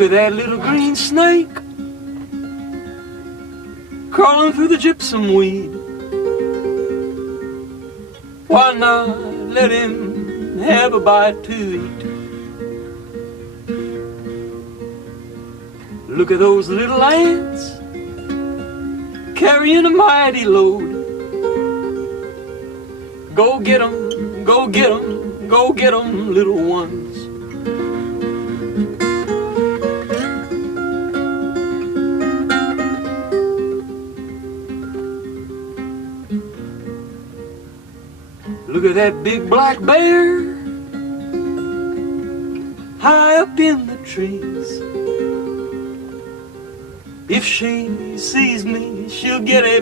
Look at that little green snake crawling through the gypsum weed. Why not let him have a bite to eat? Look at those little ants carrying a mighty load. Go get 'em, go get 'em, go get 'em, little ones. Look at that big black bear high up in the trees. If she sees me, she'll get a